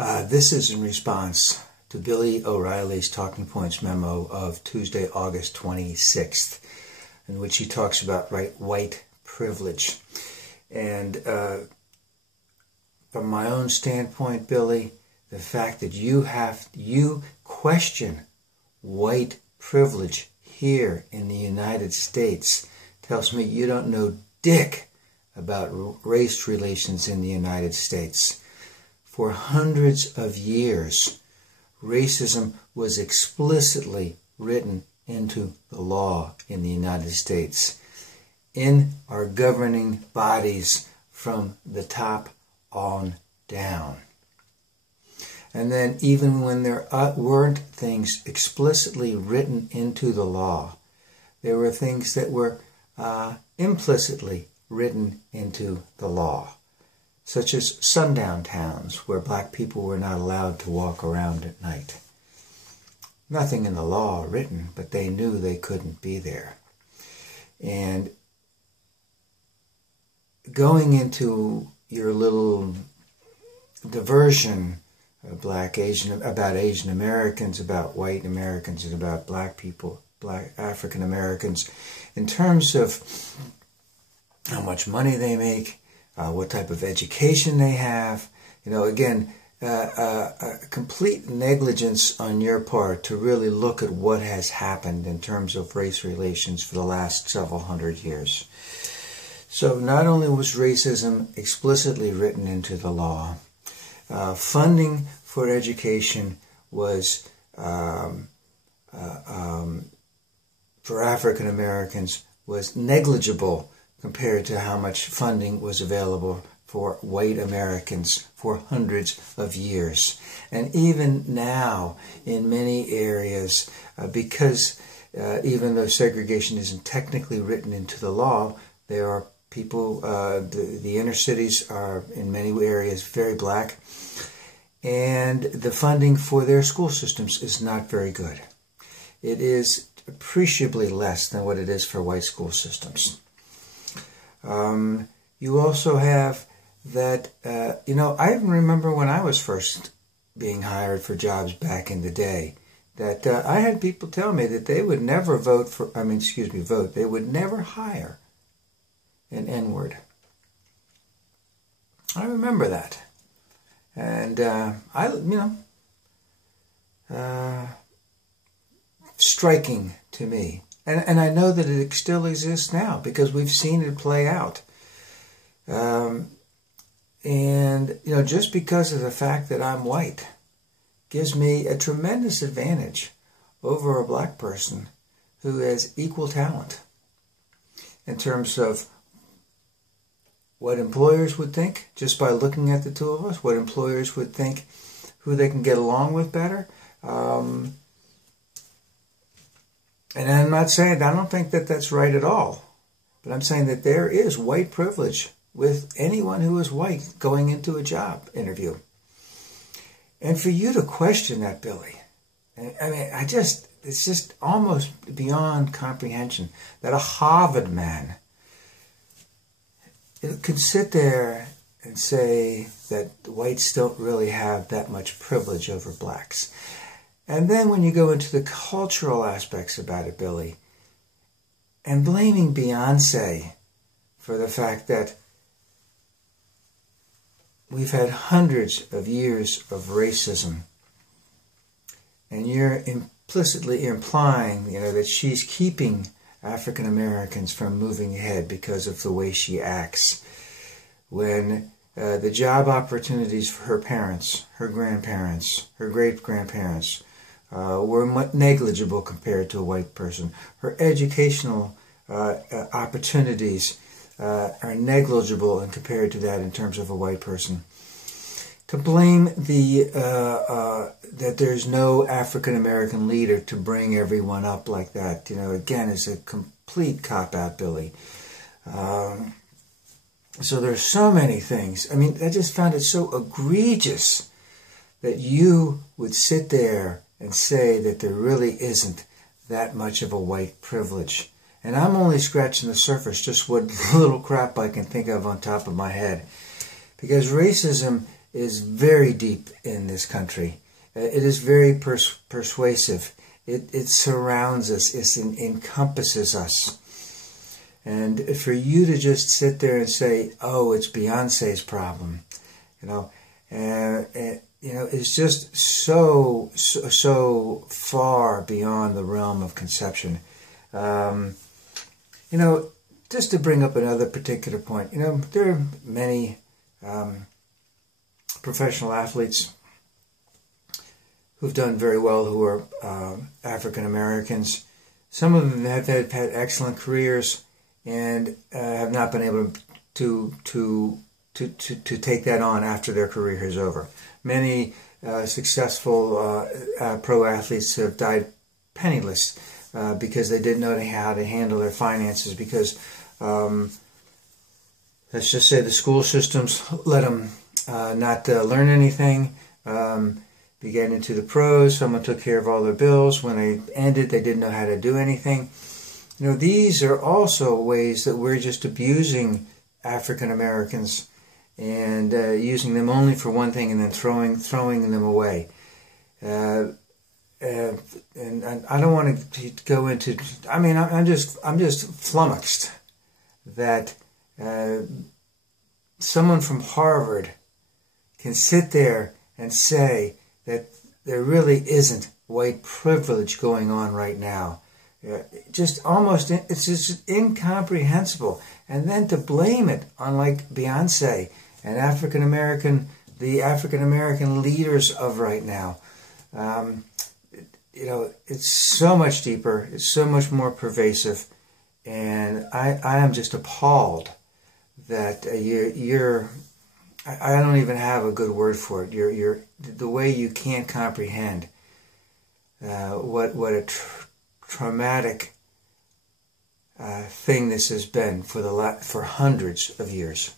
This is in response to Billy O'Reilly's Talking Points memo of Tuesday, August 26th, in which he talks about white privilege. And from my own standpoint, Billy, the fact that you question white privilege here in the United States tells me you don't know dick about race relations in the United States. For hundreds of years, racism was explicitly written into the law in the United States, in our governing bodies from the top on down. And then even when there weren't things explicitly written into the law, there were things that were implicitly written into the law, such as sundown towns where black people were not allowed to walk around at night. Nothing in the law written, but they knew they couldn't be there. And going into your little diversion about Asian Americans, about white Americans, and about black people, black African Americans, in terms of how much money they make, what type of education they have, again, complete negligence on your part to really look at what has happened in terms of race relations for the last several hundred years. So not only was racism explicitly written into the law, funding for education was, for African Americans, was negligible compared to how much funding was available for white Americans for hundreds of years. And even now, in many areas, because even though segregation isn't technically written into the law, there are people, the inner cities are in many areas very black, and the funding for their school systems is not very good. It is appreciably less than what it is for white school systems. You also have that, I remember when I was first being hired for jobs back in the day, that I had people tell me that they would never they would never hire an N-word. I remember that. And, striking to me. And I know that it still exists now because we've seen it play out. Just because of the fact that I'm white gives me a tremendous advantage over a black person who has equal talent in terms of what employers would think just by looking at the two of us, what employers would think who they can get along with better. And I'm not saying, I don't think that that's right at all. But I'm saying that there is white privilege with anyone who is white going into a job interview. And for you to question that, Billy, it's just almost beyond comprehension that a Harvard man could sit there and say that whites don't really have that much privilege over blacks. And then when you go into the cultural aspects about it, Billy, and blaming Beyonce for the fact that we've had hundreds of years of racism, and you're implicitly implying, that she's keeping African Americans from moving ahead because of the way she acts, when the job opportunities for her parents, her grandparents, her great-grandparents were negligible compared to a white person. Her educational opportunities are negligible and compared to that in terms of a white person. To blame that there's no African American leader to bring everyone up like that, again, is a complete cop-out, Billy. So there's so many things. I just found it so egregious that you would sit there and say that there really isn't that much of a white privilege. And I'm only scratching the surface, just what little crap I can think of on top of my head. Because racism is very deep in this country. It is very persuasive. It surrounds us. It encompasses us. And for you to just sit there and say, "Oh, it's Beyonce's problem," it's just so far beyond the realm of conception. Just to bring up another particular point, there are many professional athletes who've done very well who are African Americans. Some of them have had excellent careers and have not been able to take that on after their career is over. Many successful pro athletes have died penniless because they didn't know how to handle their finances, because let's just say the school systems let them not learn anything. They get into the pros. Someone took care of all their bills. When they ended, they didn't know how to do anything. These are also ways that we're just abusing African Americans and using them only for one thing and then throwing them away. And I don't want to go into. I'm just flummoxed that someone from Harvard can sit there and say that there really isn't white privilege going on right now. It's just incomprehensible. And then to blame it on like Beyonce and the African American leaders of right now. It's so much deeper. It's so much more pervasive. And I am just appalled that I don't even have a good word for it. The way you can't comprehend what a traumatic thing this has been for hundreds of years.